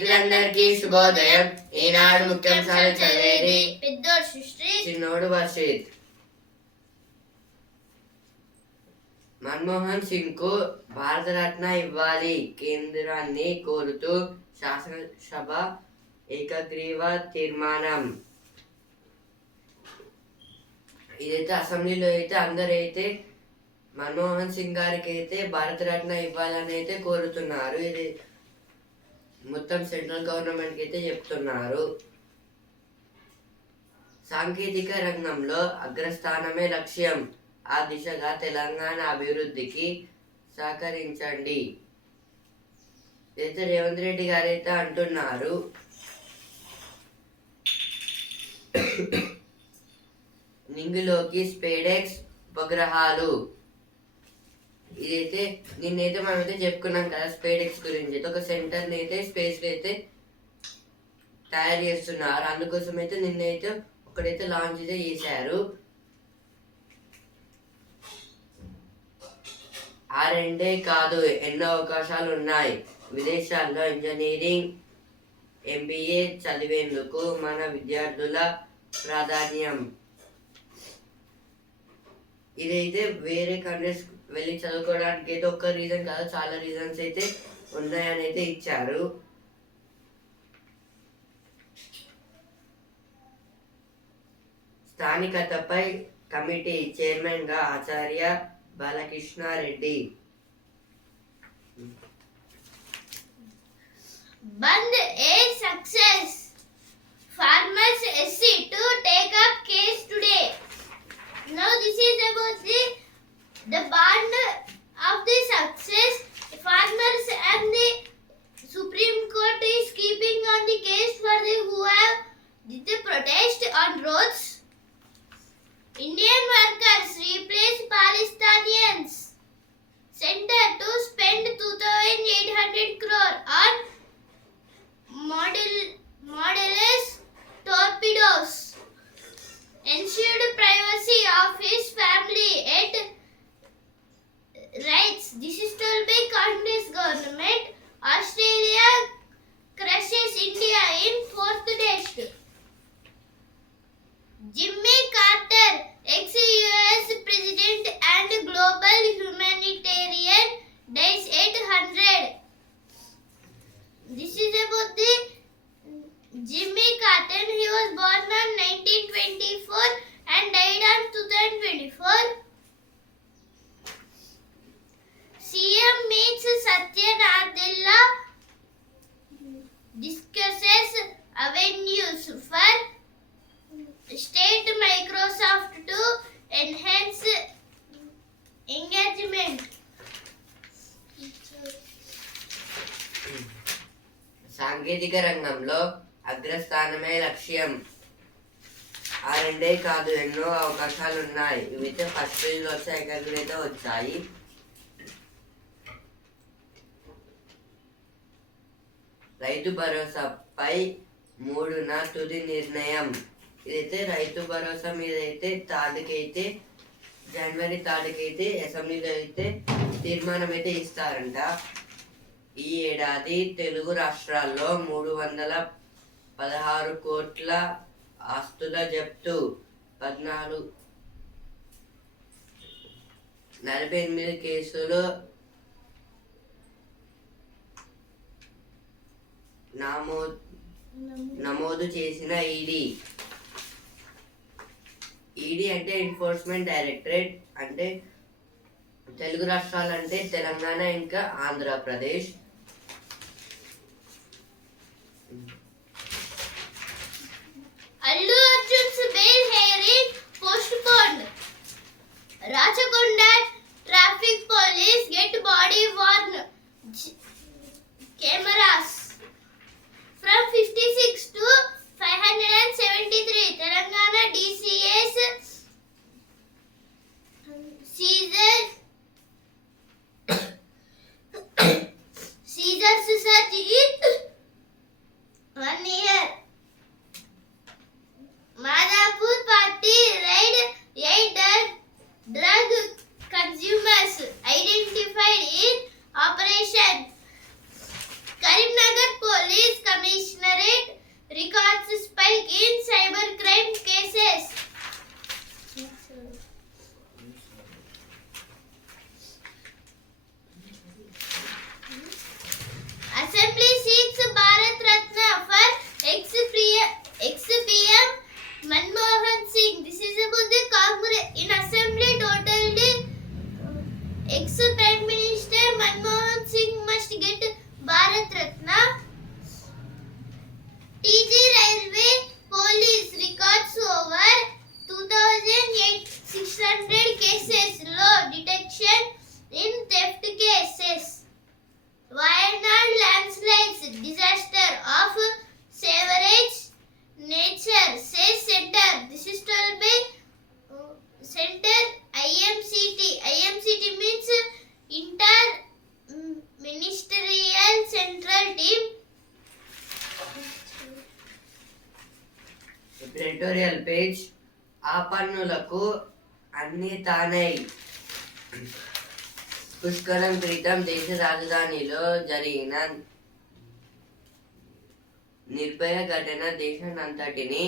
మిత్రులందరికీ శుభోదయం. ఈనాడు ముఖ్యాంశాలు చదివేది పెద్దోడు సృష్టి, చిన్నోడు వర్షిత్. మన్మోహన్ సింగ్ కు భారతరత్న ఇవ్వాలి కేంద్రాన్ని కోరుతూ శాసనసభ ఏకగ్రీవ తీర్మానం. ఇదైతే అసెంబ్లీలో అయితే అందరైతే మన్మోహన్ సింగ్ గారికి అయితే భారతరత్న ఇవ్వాలని అయితే కోరుతున్నారు. ఇది మొత్తం సెంట్రల్ గవర్నమెంట్ కి అయితే చెప్తున్నారు. సాంకేతిక రంగంలో అగ్రస్థానమే లక్ష్యం. ఆ దిశగా తెలంగాణ అభివృద్ధికి సహకరించండి. అయితే రేవంత్ రెడ్డి గారు అయితే అంటున్నారు. నింగిలోకి స్పేడెక్స్ ఉపగ్రహాలు. ఇదైతే నిన్నైతే మనమైతే చెప్పుకున్నాం కదా స్పేడెక్స్ గురించి. అయితే ఒక సెంటర్ని అయితే స్పేస్లో అయితే తయారు చేస్తున్నారు. అందుకోసం అయితే నిన్నైతే ఒకడైతే లాంచ్ అయితే చేశారు. ఆ రెండే కాదు, ఎన్నో అవకాశాలు ఉన్నాయి. విదేశాల్లో ఇంజనీరింగ్, MBA చదివేందుకు మన విద్యార్థుల ప్రాధాన్యం. ఇదైతే వేరే కంట్రీస్ వెళ్ళి చదువుకోవడానికి అయితే ఒక్క రీజన్ కాదు, చాలా రీజన్స్ అయితే ఉన్నాయని అయితే ఇచ్చారు. స్థానికతపై కమిటీ చైర్మన్ గా ఆచార్య Balakrishna Reddy. Band a success. Farmers SC to take up case today. Now this is about the band of the success. Farmers and the Supreme Court is keeping on the case for the who have did the protest on roads. Indian workers replace Palestinians. Center to spend 2,800 crore on modelless torpedoes. Ensured privacy of his family at rights. This is told by Congress government. Australia crushes India in fourth test. Jimmy Carter, ex-US president and global humanitarian, dies at 100. This is about the Jimmy Carter. He was born on 1924 and died on 2024. CM meets Satya Nadella, discusses avenues for state Microsoft to enhance engagement. సాంకేతిక రంగంలో అగ్రస్థానమే లక్ష్యం. ఆ రెండే కాదు, ఎన్నో అవకాశాలు ఉన్నాయి. ఇవైతే ఫస్ట్ పేజ్ లో సెకండ్ అయితే వచ్చాయి. రైతు భరోసాపై 3న తుది నిర్ణయం. ఇదైతే రైతు భరోసా మీద అయితే జనవరి 3 అసెంబ్లీలో అయితే తీర్మానం అయితే ఇస్తారంట. ఈ ఏడాది తెలుగు రాష్ట్రాల్లో 316 కోట్ల ఆస్తుల జప్తు, 48 కేసులు నమోదు చేసిన ఈడీ అంటే ఎన్ఫోర్స్మెంట్ డైరెక్టరేట్. అంటే తెలుగు రాష్ట్రాలు అంటే తెలంగాణ ఇంకా Andhra Pradesh. Allu Arjun's bail hearing postponed. Rachakonda traffic police get body worn cameras. From 56 to 573, Telangana DCS ఎడిటోరియల్ పేజ్ ఆ పన్నులకు అన్ని తానై. పుష్కరం క్రితం దేశ రాజధానిలో జరిగిన నిర్భయ ఘటన దేశానంతటిని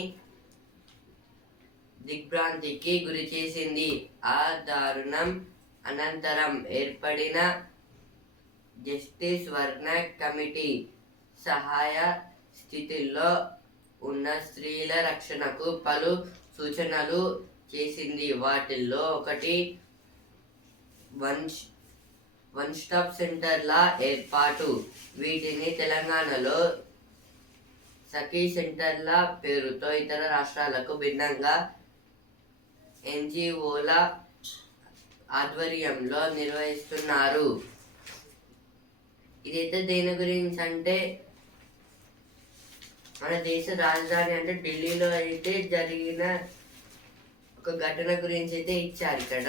దిగ్భ్రాంతికి గురిచేసింది. ఆ దారుణం అనంతరం ఏర్పడిన జస్టిస్ వర్ణ కమిటీ సహాయ స్థితిలో ఉన్న స్త్రీల రక్షణకు పలు సూచనలు చేసింది. వాటిల్లో ఒకటి వన్ స్టాప్ సెంటర్ల ఏర్పాటు. వీటిని తెలంగాణలో సఖీ సెంటర్ల పేరుతో ఇతర రాష్ట్రాలకు భిన్నంగా ఎన్జిఓల ఆధ్వర్యంలో నిర్వహిస్తున్నారు. ఇదైతే దేని గురించి అంటే మన దేశ రాజధాని అంటే ఢిల్లీలో అయితే జరిగిన ఒక ఘటన గురించి అయితే ఇచ్చారు ఇక్కడ.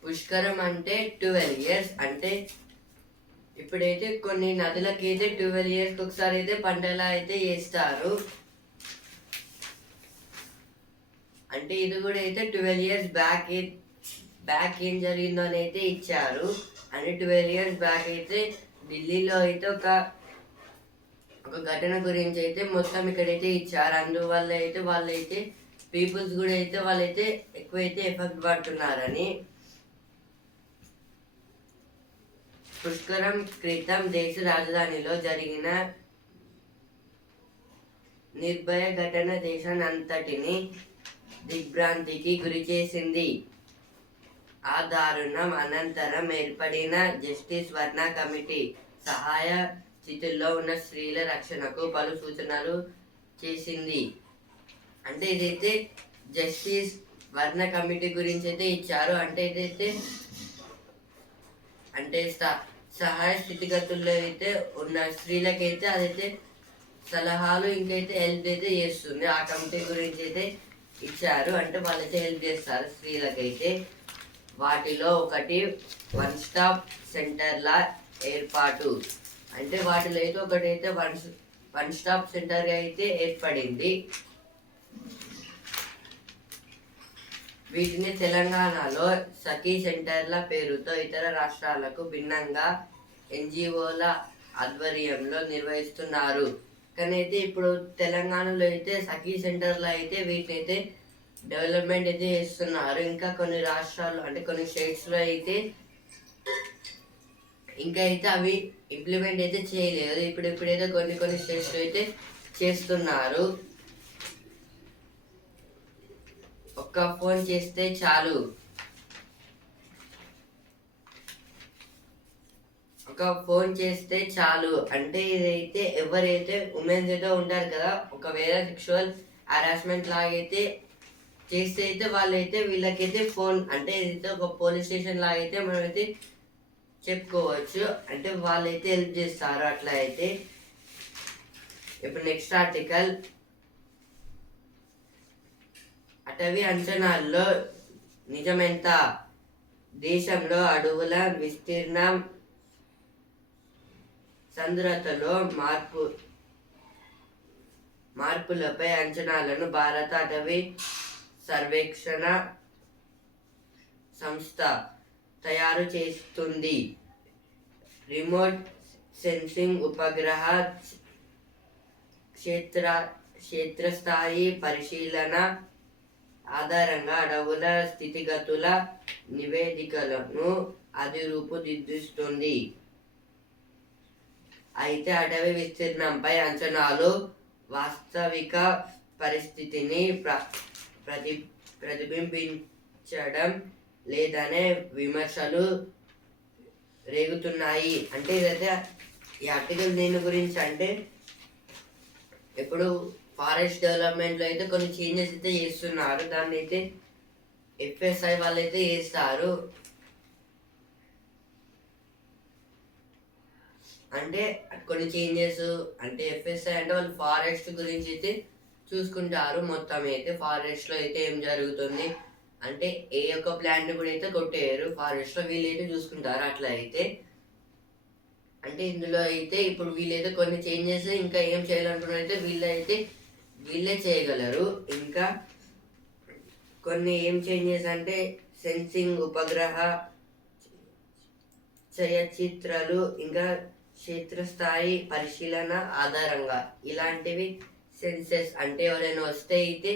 పుష్కరం అంటే 12 years. అంటే ఇప్పుడైతే కొన్ని నదులకి అయితే 12 years ఒకసారి అయితే పంటలా అయితే వేస్తారు. అంటే ఇది కూడా అయితే 12 years బ్యాక్ ఏం జరిగిందో అని అయితే ఇచ్చారు. అంటే 12 years బ్యాక్ అయితే ఢిల్లీలో అయితే ఒక ఘటన గురించి అయితే మొత్తం ఇక్కడైతే ఇచ్చారు. అందువల్ల అయితే వాళ్ళైతే పీపుల్స్ కూడా అయితే వాళ్ళైతే ఎక్కువైతే ఎఫెక్ట్ పడుతున్నారని. పుష్కరం క్రితం దేశ రాజధానిలో జరిగిన నిర్భయ ఘటన దేశానంతటిని దిగ్భ్రాంతికి గురిచేసింది. ఆ దారుణం అనంతరం ఏర్పడిన జస్టిస్ వర్ణ కమిటీ సహాయ స్థితిలో ఉన్న స్త్రీల రక్షణకు పలు సూచనలు చేసింది. అంటే ఇదైతే జస్టిస్ వర్ణ కమిటీ గురించి అయితే ఇచ్చారు. అంటే ఇదైతే అంటే సహాయ స్థితిగతుల్లో అయితే ఉన్న స్త్రీలకైతే అదైతే సలహాలు ఇంకైతే హెల్ప్ అయితే చేస్తుంది. ఆ కమిటీ గురించి అయితే ఇచ్చారు. అంటే వాళ్ళైతే హెల్ప్ చేస్తారు స్త్రీలకైతే. వాటిలో ఒకటి వన్ స్టాప్ సెంటర్ల ఏర్పాటు. అంటే వాటిలో అయితే ఒకటైతే వన్ స్టాప్ సెంటర్ అయితే ఏర్పడింది. వీటిని తెలంగాణలో సఖీ సెంటర్ల పేరుతో ఇతర రాష్ట్రాలకు భిన్నంగా ఎన్జిఓల ఆధ్వర్యంలో నిర్వహిస్తున్నారు. కానీ అయితే ఇప్పుడు తెలంగాణలో అయితే సఖీ సెంటర్లో అయితే వీటిని అయితే డెవలప్మెంట్ అయితే చేస్తున్నారు. ఇంకా కొన్ని రాష్ట్రాలు అంటే కొన్ని స్టేట్స్లో అయితే ఇంకా అయితే అవి ఇంప్లిమెంట్ అయితే చేయలేదు. ఇప్పుడైతే కొన్ని స్టేట్స్లో అయితే చేస్తున్నారు. ఒక్క ఫోన్ చేస్తే చాలు, అంటే ఇదైతే ఎవరైతే ఉమెన్స్ అయితే ఉంటారు కదా, ఒకవేళ సెక్షువల్ హరాస్మెంట్ లాగైతే చేస్తే అయితే వాళ్ళైతే వీళ్ళకైతే ఫోన్ అంటే ఇదైతే ఒక పోలీస్ స్టేషన్ లాగైతే మనమైతే చెప్పుకోవచ్చు. అంటే వాళ్ళైతే హెల్ప్ చేస్తారు అట్లా అయితే. ఇప్పుడు నెక్స్ట్ ఆర్టికల్, అటవీ అంచనాల్లో నిజమెంత? దేశంలో అడవుల విస్తీర్ణం సాంద్రతలో మార్పులపై అంచనాలను భారత అటవీ సర్వేక్షణ సంస్థ తయారు చేస్తుంది. రిమోట్ సెన్సింగ్ ఉపగ్రహ క్షేత్రస్థాయి పరిశీలన ఆధారంగా అడవుల స్థితిగతుల నివేదికలను అది రూపుదిద్దుతుంది. అయితే అటవీ విస్తీర్ణంపై అంచనాలు వాస్తవిక పరిస్థితిని ప్రతిబింబించడం లేదనే విమర్శలు రేగుతున్నాయి. అంటే ఇదైతే ఈ ఆర్టికల్ దేని గురించి అంటే ఇప్పుడు ఫారెస్ట్ డెవలప్మెంట్లో అయితే కొన్ని చేంజెస్ అయితే చేస్తున్నారు. దాన్ని అయితే ఎఫ్ఎస్ఐ వాళ్ళు అయితే చేస్తారు. అంటే కొన్ని చేంజెస్ అంటే ఎఫ్ఎస్ఐ అంటే వాళ్ళు ఫారెస్ట్ గురించి అయితే చూసుకుంటారు. మొత్తం అయితే ఫారెస్ట్లో అయితే ఏం జరుగుతుంది అంటే ఏ ఒక్క ప్లాంట్ కూడా అయితే కొట్టేయరు ఫారెస్ట్లో, వీళ్ళైతే చూసుకుంటారు. అట్లా అయితే అంటే ఇందులో అయితే ఇప్పుడు వీళ్ళైతే కొన్ని చేంజెస్ ఇంకా ఏం చేయాలనుకున్నారైతే వీళ్ళే చేయగలరు. ఇంకా కొన్ని ఏం చేంజెస్ అంటే సెన్సింగ్, ఉపగ్రహ ఛాయాచిత్రాలు, ఇంకా క్షేత్రస్థాయి పరిశీలన ఆధారంగా ఇలాంటివి సెన్సెస్ అంటే ఎవరైనా వస్తే అయితే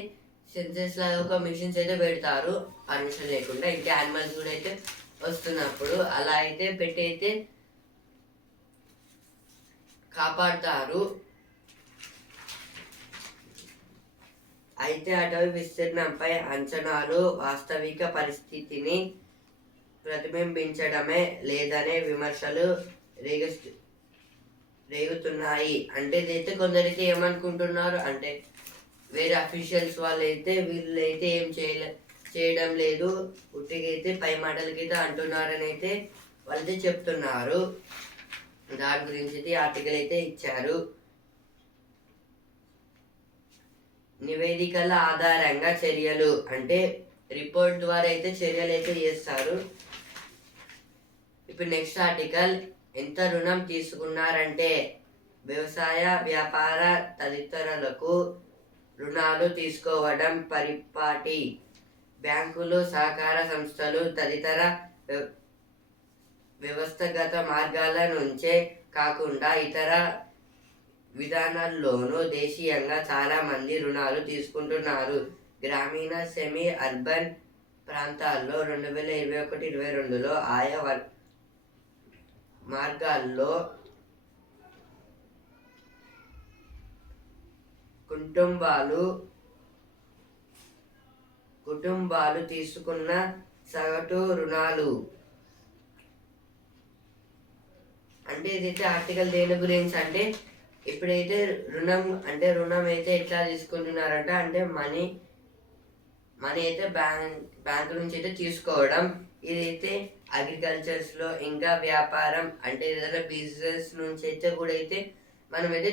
సెన్సెస్ లాగా ఒక మిషన్స్ అయితే పెడతారు పర్మిషన్ లేకుండా. ఇంకా యానిమల్స్ కూడా అయితే వస్తున్నప్పుడు అలా అయితే పెట్టి అయితే కాపాడుతారు. అయితే అటవీ విస్తీర్ణంపై అంచనాలు వాస్తవిక పరిస్థితిని ప్రతిబింబించడమే లేదనే విమర్శలు రేగుతున్నాయి. అంటే ఇదైతే కొందరైతే ఏమనుకుంటున్నారు అంటే వేరే అఫీషియల్స్ వాళ్ళైతే వీళ్ళైతే ఏం చేయడం లేదు, ఉట్టికైతే పై మాటలకైతే అంటున్నారని అయితే వాళ్ళైతే చెప్తున్నారు. దాని గురించి అయితే ఆర్టికల్ అయితే ఇచ్చారు. నివేదికల ఆధారంగా చర్యలు అంటే రిపోర్ట్ ద్వారా అయితే చర్యలు అయితే చేస్తారు. ఇప్పుడు నెక్స్ట్ ఆర్టికల్, ఎంత రుణం తీసుకున్నారంటే వ్యవసాయ, వ్యాపార తదితరులకు రుణాలు తీసుకోవడం పరిపాటి. బ్యాంకులు, సహకార సంస్థలు తదితర వ్యవస్థగత మార్గాల నుంచే కాకుండా ఇతర విధానాల్లోనూ దేశీయంగా చాలా మంది రుణాలు తీసుకుంటున్నారు. గ్రామీణ, సెమీ అర్బన్ ప్రాంతాల్లో 2021-22లో ఆయా మార్గాల్లో కుటుంబాలు తీసుకున్న సగటు రుణాలు. అంటే ఇదైతే ఆర్టికల్ దేని గురించి అంటే ఇప్పుడైతే రుణం అయితే ఎట్లా తీసుకుంటున్నారంట అంటే మనీ అయితే బ్యాంకు నుంచి అయితే తీసుకోవడం. ఇదైతే అగ్రికల్చర్స్లో, ఇంకా వ్యాపారం అంటే ఏదైనా బిజినెస్ నుంచి అయితే కూడా అయితే మనం అయితే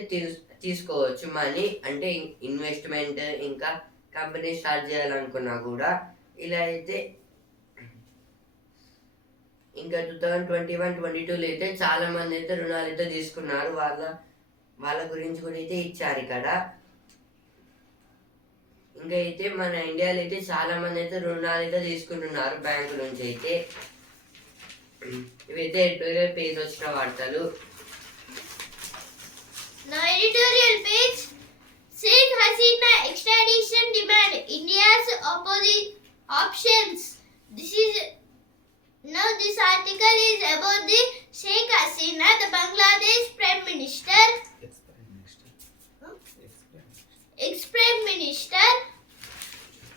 తీసుకోవచ్చు మనీ. అంటే ఇన్వెస్ట్మెంట్, ఇంకా కంపెనీ స్టార్ట్ చేయాలనుకున్నా కూడా ఇలా అయితే. ఇంకా 2021-22లో అయితే చాలా మంది అయితే రుణాలు అయితే తీసుకున్నారు. వాళ్ళ గురించి కూడా అయితే ఇచ్చారు ఇక్కడ. ఇంకా అయితే మన ఇండియాలో అయితే చాలా మంది అయితే రుణాలు అయితే తీసుకుంటున్నారు బ్యాంకు నుంచి అయితే. ఇవైతే ఎడిటోరియల్ పేజ్ వచ్చిన వార్తలు. Now editorial page. Sheikh Hasina extradition demand, India's options. This article is about the Sheikh Hasina, the Bangladesh Prime Minister. Ex-Prime Minister.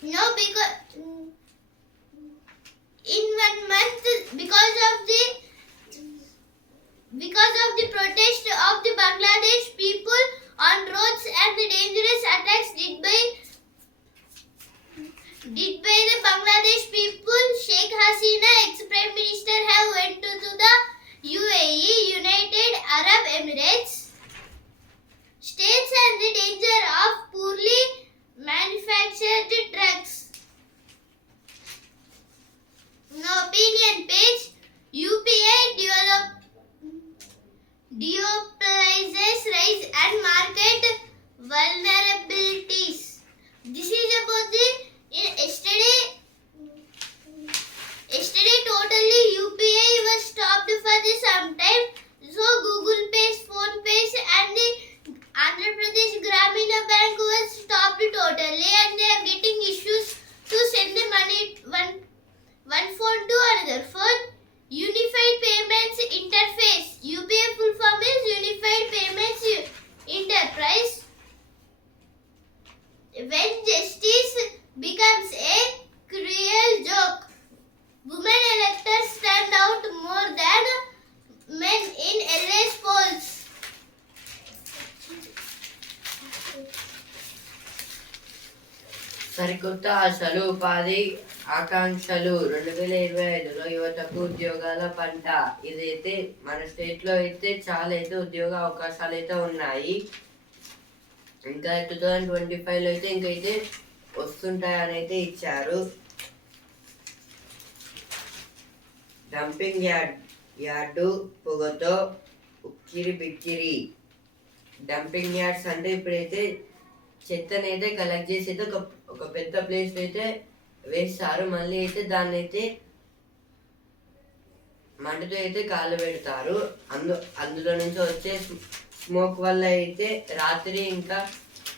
No, because in 1 month, because of the protest of the Bangladesh people on roads and the dangerous attacks did by the Bangladesh people, Sheikh Hasina, ex-Prime Minister, have went to the UAE, United Arab Emirates, states and the danger of poorly manufactured drugs. Now opinion page. UPI duopolizes rise and market vulnerabilities. This is about the yesterday totally UPI was stopped for some time. So Google Pay, Phone Pay and the Andhra Pradesh Gramina Bank was stopped totally, and they are getting issues to send the money one phone to another phone. Unified Payments Interface. UPI full form is Unified Payments Enterprise. When justice becomes a cruel joke, women electors stand out more than men in LS polls. సరికొత్త ఆశలు, ఉపాధి ఆకాంక్షలు 2025లో యువతకు ఉద్యోగాల పంట. ఇదైతే మన స్టేట్లో అయితే చాలా అయితే ఉద్యోగ అవకాశాలు అయితే ఉన్నాయి. ఇంకా 2025లో అయితే ఇంకైతే వస్తుంటాయని అయితే ఇచ్చారు. డంపింగ్ యార్డు పొగతో ఉక్కిరి బిక్కిరి. డంపింగ్ యార్డ్స్ అంటే ఇప్పుడైతే చెత్తని అయితే కలెక్ట్ చేసి అయితే ఒక పెద్ద ప్లేస్ అయితే వేస్తారు. మళ్ళీ అయితే దాన్ని అయితే మంటతో అయితే కాలు పెడతారు. అందులో నుంచి వచ్చే స్మోక్ వల్ల అయితే రాత్రి ఇంకా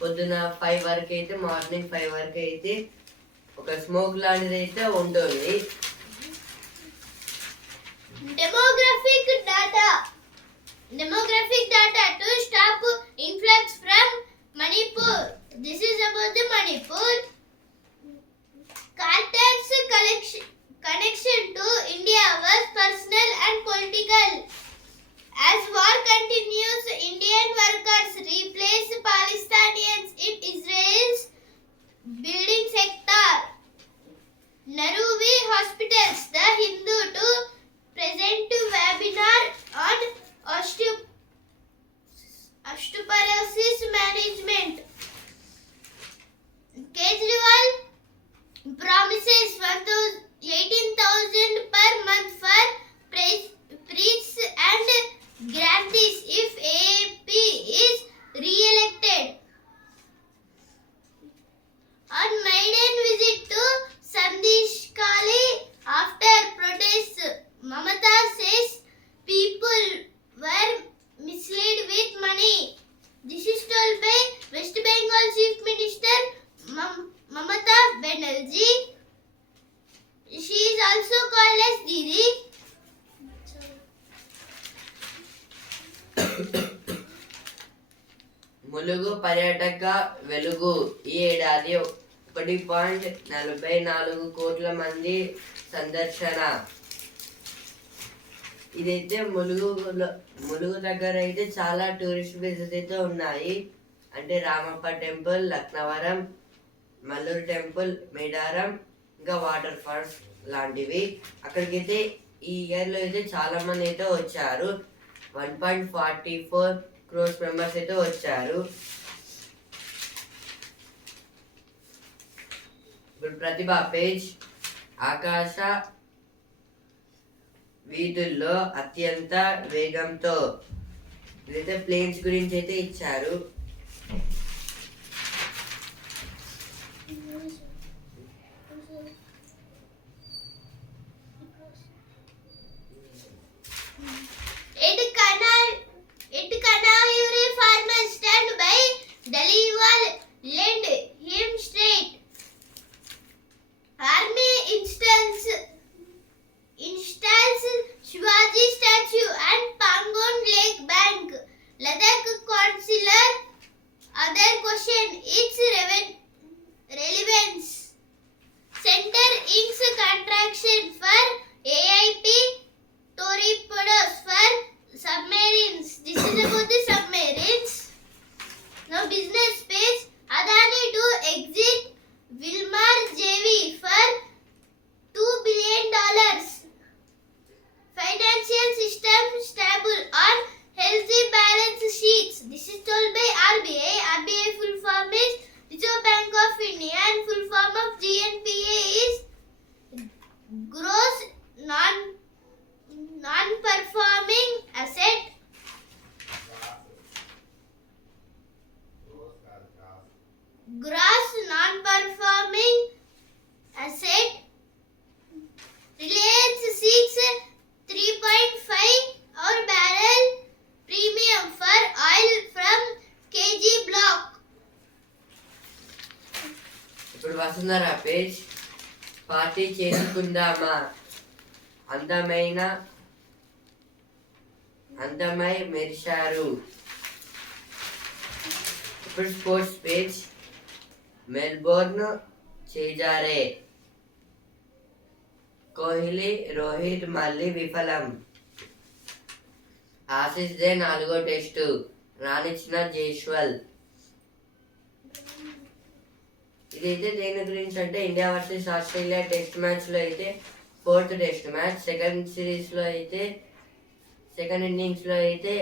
పొద్దున 5 వరకు అయితే, మార్నింగ్ 5 వరకు అయితే ఒక స్మోక్ లాంటిది అయితే ఉంటుంది. Demographic data to stop influx from Manipur. This is about the Manipur. Carter's connection to India was personal and political. As war continues, Indian workers replace Palestinians in Israel's building sector. Naruvi Hospitals, The Hindu to present webinar on osteoporosis management. Kejriwal promises 18,000 per month for priests and grantees if AAP is re-elected. On maiden visit to Sandesh Kali after protests, Mamata says people were misled with money. This is told by West Bengal Chief Minister Mamata Banerjee. She is also called as Didi. Mulugu పర్యాటక వెలుగు. ఈ ఏడాది 1.44 కోట్ల మంది సందర్శన. ఇదైతే ములుగు దగ్గర అయితే చాలా టూరిస్ట్ ప్లేసెస్ అయితే ఉన్నాయి. అంటే రామప్ప టెంపుల్, లక్నవరం, మల్లూరు టెంపుల్, మేడారం, ఇంకా వాటర్ ఫాల్స్ లాంటివి. అక్కడికైతే ఈ ఇయర్లో అయితే చాలా మంది అయితే వచ్చారు. 1.44 crores మెంబర్స్ అయితే వచ్చారు. ఇప్పుడు ప్రతిభ పేజ్. ఆకాశ వీధుల్లో అత్యంత వేగంతో. ఇదైతే ప్లేన్స్ గురించి అయితే ఇచ్చారు. It Kanayuri farmers stand by Daliwal lend him straight. Army installs Shivaji statue and Pangon Lake Bank. Ladakh consular. Other question, its relevance. Center inks contraction for AIP Toripodos for submarines. This is about the submarines. Now business page. Adani to exit Wilmar JV for $2 billion. Financial system stable on healthy balance sheets. This is told by RBI. RBI full form is Reserve Bank of India and full form of GNPA is gross non-performing asset. Gross non-performing asset. Reliance seeks 3.5 or barrel premium for oil from KG block. ఇప్పుడు Vasundhara page. Party చేసుకుందామా. అందమై మెరిశారు. ఇప్పుడు sports page. Melbourne చేజారే. కోహ్లీ, రోహిత్ మళ్ళీ విఫలం. Aussies దే 4వ టెస్టు. రాణించిన జైస్వాల్. ఇదైతే దేని గురించి అంటే ఇండియా వర్సెస్ ఆస్ట్రేలియా టెస్ట్ మ్యాచ్లో అయితే 4th టెస్ట్ మ్యాచ్. సెకండ్ ఇన్నింగ్స్లో అయితే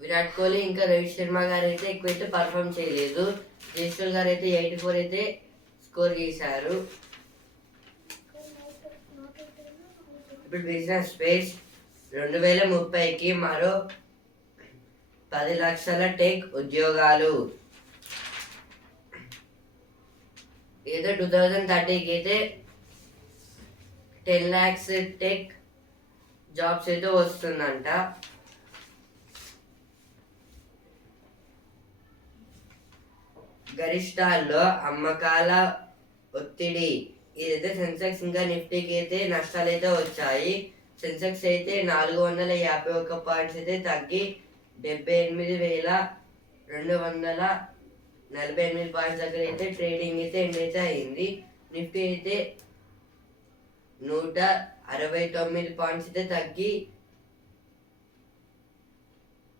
విరాట్ కోహ్లీ ఇంకా రోహిత్ శర్మ గారు అయితే ఎక్కువైతే పర్ఫామ్ చేయలేదు. జైస్వాల్ గారు అయితే 84 అయితే స్కోర్ చేశారు. ఇప్పుడు బిజినెస్ పేజ్. 2030కి మరో 10 లక్షల టెక్ ఉద్యోగాలు. ఏదో 2030కి అయితే 10 lakhs టెక్ జాబ్స్ అయితే వస్తుందంట. గరిష్టాల్లో అమ్మకాల ఒత్తిడి. ఇదైతే సెన్సెక్స్ ఇంకా నిఫ్టీకి అయితే నష్టాలు అయితే వచ్చాయి. సెన్సెక్స్ అయితే 451 పాయింట్స్ అయితే తగ్గి 78,248 పాయింట్స్ దగ్గర అయితే ట్రేడింగ్ అయితే ఎండ్ అయితే అయింది. నిఫ్టీ అయితే 169 పాయింట్స్ అయితే తగ్గి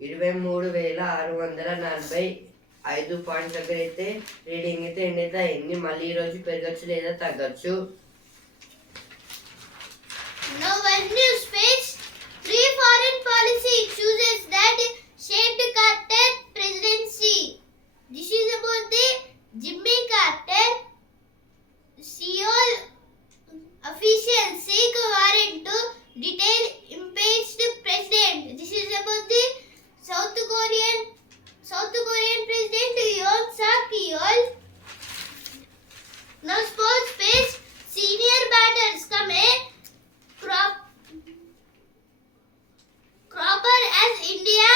23,645 పాయింట్స్ దగ్గర అయితే ట్రేడింగ్ అయితే ఎండ్ అయితే అయింది. మళ్ళీ ఈరోజు పెరగచ్చు లేదా తగ్గచ్చు. Now one news page. Free foreign policy chooses that shaped Carter presidency. This is about the Jimmy Carter. Seoul officials seek warrant to detain impeached president. This is about the South Korean President Yoon Suk Yeol. Now sports page. Senior batters come a Cropper as India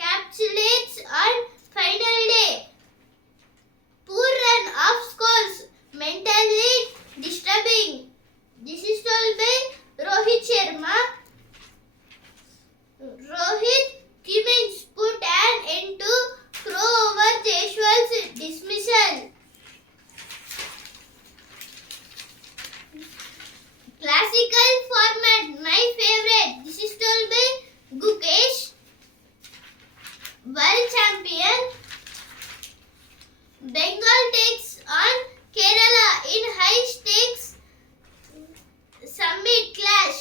capitulates on final day. Poor run of scores mentally disturbing. This is told by Rohit Sharma. Rohit Cummins put an end to Crow over Jaiswal's dismissal. Classical format, my favorite. This is told by Gukesh. World champion. Bengal takes on Kerala in high stakes summit clash.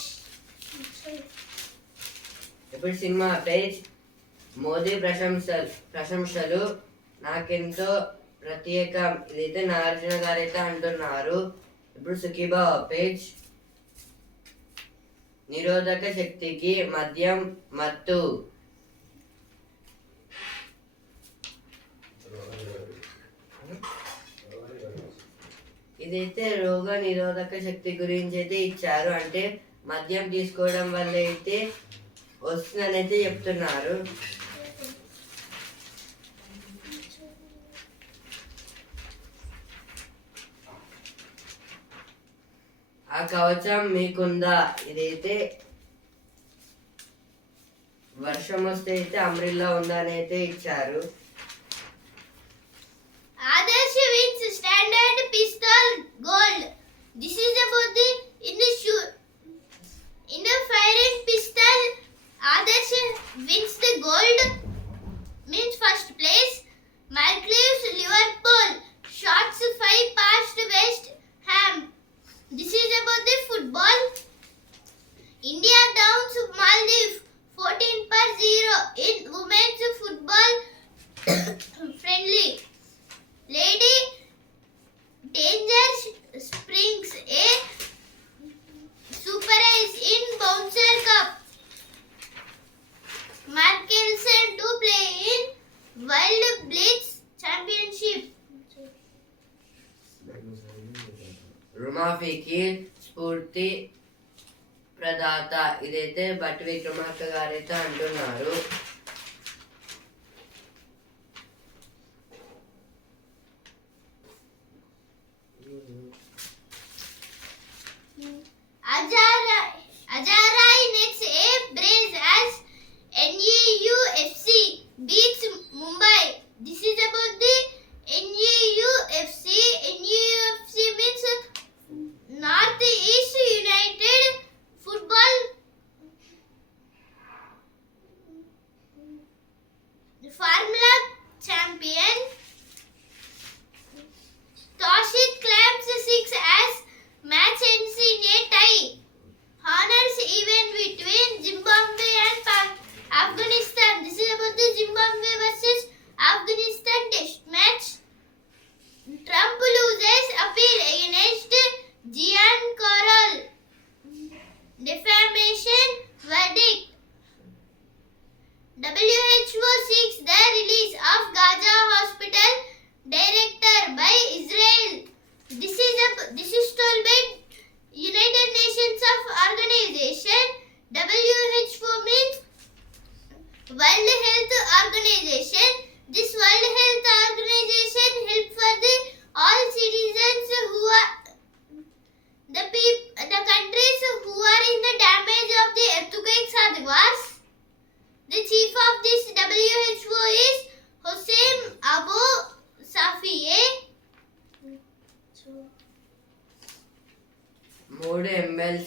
ఇప్పుడు cinema page. Modi ప్రశంసలు నాకెంతో ప్రత్యేకం. ఇదైతే నాగార్జున గారు అయితే అంటున్నారు. ఇప్పుడు సుఖీబాబా పేజ్. నిరోధక శక్తికి మద్యం మత్తు. ఇదైతే రోగ నిరోధక శక్తి గురించి అయితే ఇచ్చారు. అంటే మద్యం తీసుకోవడం వల్ల అయితే వస్తుందని అయితే చెప్తున్నారు. ఆ కవచం మీకుందా. ఇదైతే వర్షం వస్తే అయితే అంబ్రిల్లా ఉందా అని అయితే ఇచ్చారు. Adarsh wins standard pistol gold. This is about the in the firing pistol. Adarsh wins the gold, means first place. Malcliffe's Liverpool shots 5 past West Ham. This is about the football. India downs Maldives 14-0 in women's football friendly. Lady Danger springs a super ace in Bouncer Cup. Markelson to play in World Blitz Championship. రుమాఫీకి స్ఫూర్తి ప్రదాత. ఇదైతే బట్టి విక్రమార్క గారు అయితే అంటున్నారు. Ajarai nets a brace as NEUFC beats Mumbai. This is about the NEUFC. NEUFC means North East United Football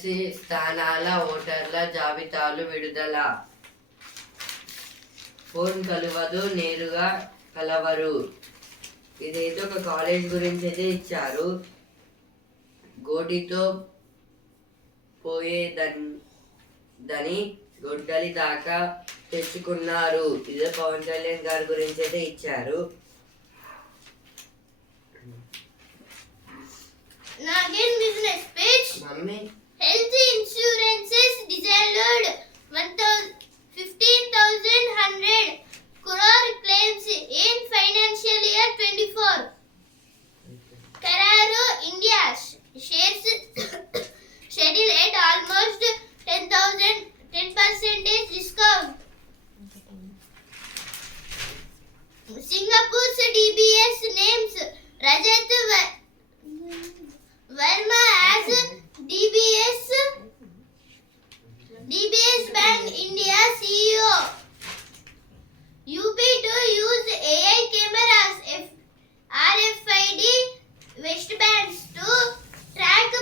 MLC స్థానాల ఓటర్ల జాబితాలు విడుదల. ఫోన్ కలవదు, నేరుగా కలవరు. ఇదైతే ఒక కాలేజ్ గురించి అయితే ఇచ్చారు. గోటితో పోయేదని గొడ్డలి దాకా తెచ్చుకున్నారు. ఇదే పవన్ కళ్యాణ్ గారి గురించి అయితే ఇచ్చారు. Now again business page. Mummy Health insurances disallowed 15,100 crore claims in financial year 24. Cararo India shares schedule at almost 10% discount. Singapore's DBS names Rajat Verma as DBS Bank India CEO. UP to use AI cameras, RFID wristbands to track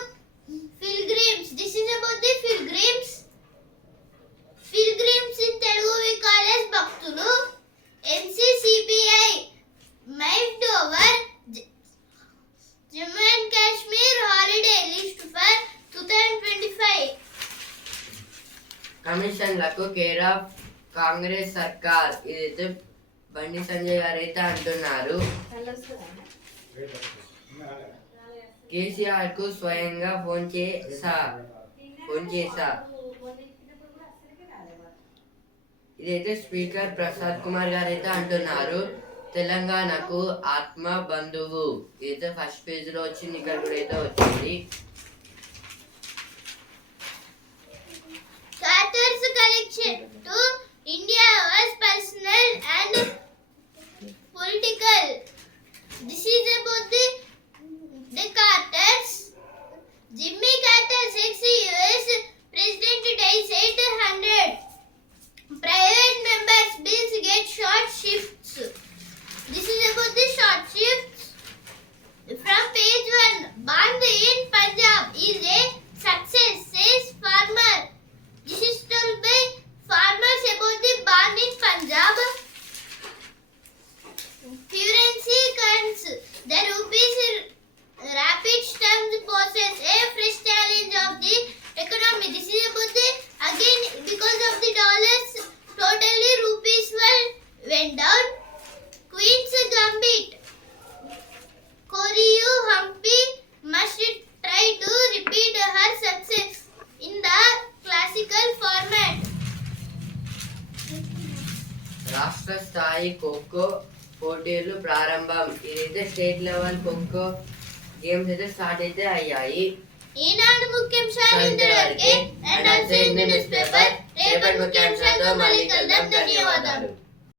pilgrims. This is about the pilgrims. Pilgrims in Telugu we call as Bhaktulu. NCCPI moved over Jammu and Kashmir holiday list for 2025. కమిషన్లకు care of Congress సర్కార్. ఇదైతే బండి సంజయ్ గారు అయితే అంటున్నారు. కేసీఆర్ కు స్వయంగా ఫోన్ చేసా. ఇదైతే స్పీకర్ ప్రసాద్ కుమార్ గారు అయితే అంటున్నారు. తెలంగాణకు ఆత్మ బంధువు. ఇదైతే ఫస్ట్ పేజ్ లో వచ్చింది, ఇక్కడ కూడా అయితే వచ్చింది. Carter's connection to India was personal and political. This is about the Carters. Jimmy Carter's ex-US president dies 800. Private members' bills get short shifts. This is about the short shifts. From page 1, Band in Punjab is a success, says farmer. This is told by farmers about the Band in Punjab. Currency currents. The rupee's rapid terms poses a fresh challenge of the economy. This is about the, again, because of the dollars, totally rupees went down. Queen's Gambit. Koryu Humpy must try to repeat her success in the classical format. రాష్ట్ర స్థాయి ఖోఖో పోటీలు ప్రారంభం. ఇదైతే state level kho kho గేమ్స్ అయితే స్టార్ట్ అయితే అయ్యాయి. ఈనాడు ముఖ్యాంశాలు ఇంతవరకే. And also in the news paper. రేపటి ముఖ్యాంశాలతో మళ్ళీ కలుద్దాం. ధన్యవాదాలు.